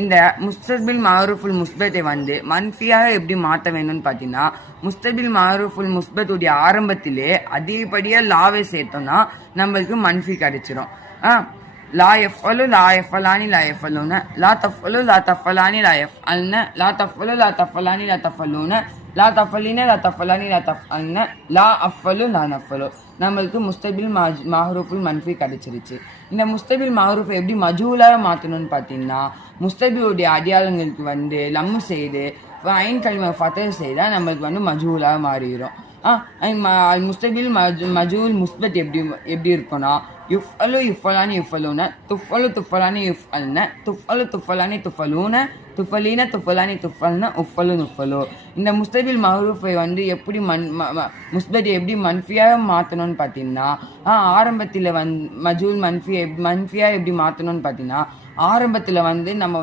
இந்த முஸ்தபில் மாரூஃபுல் முஸ்பத்தை வந்து மன்ஃபியாக எப்படி மாற்ற வேணும்னு பார்த்தீங்கன்னா, முஸ்தபில் மாரூஃபுல் முஸ்பத்துடைய ஆரம்பத்திலே அதிகப்படியாக லாவை சேர்த்தோம்னா நம்மளுக்கு மன்ஃபி கிடைச்சிரும். லா எஃப்அலு லா எஃப்அலானி லா எஃப்அலூன, லா தஃப்அலு லா தஃப்அலானி லா எஃப்அல்ன, லா தஃப்அலு லா தஃப்அலானி லா தஃப்அலூன, லா தஃப்அலின லா தஃப்அலானி லா தஃப்அல்ன, லா அஃப்அலு லா நஃப்அலு. நம்மளுக்கு முஸ்தபில் மாரூஃபுல் மன்ஃபி கிடைச்சிருச்சு. இந்த முஸ்தபில் மாரூஃபை எப்படி மஜூலாக மாற்றணும்னு பார்த்தீங்கன்னா, முஸ்தபிலுடைய அடையாளங்களுக்கு வந்து லம்மு செய்து ஐன் கலிமா ஃபத்தஹ் செய்தால் நம்மளுக்கு வந்து மஜூலாக மாறிடும். முஸ்தபில் மஜூல் முஸ்பத் எப்படி இருக்கும்னா, யுஃப்அலு யுஃப்அலானி யுஃப்அலூன, துஃப்அலு துஃப்அலானி யுஃப்அல்ன, துஃப்அலு துஃப்அலானி துஃப்அலூன, துஃபலீன துஃபலானி துஃபல்ன, உஃப்அலு நுஃப்அலு. இந்த முஸ்தபில் மஹ்ரூஃபை வந்து எப்படி முஸ்பத்தை எப்படி மன்ஃபியாக மாற்றணும்னு பார்த்தீங்கன்னா, ஆரம்பத்தில் மஜூல் மன்ஃபியாக எப்படி மாற்றணும்னு பார்த்தீங்கன்னா, ஆரம்பத்தில் வந்து நம்ம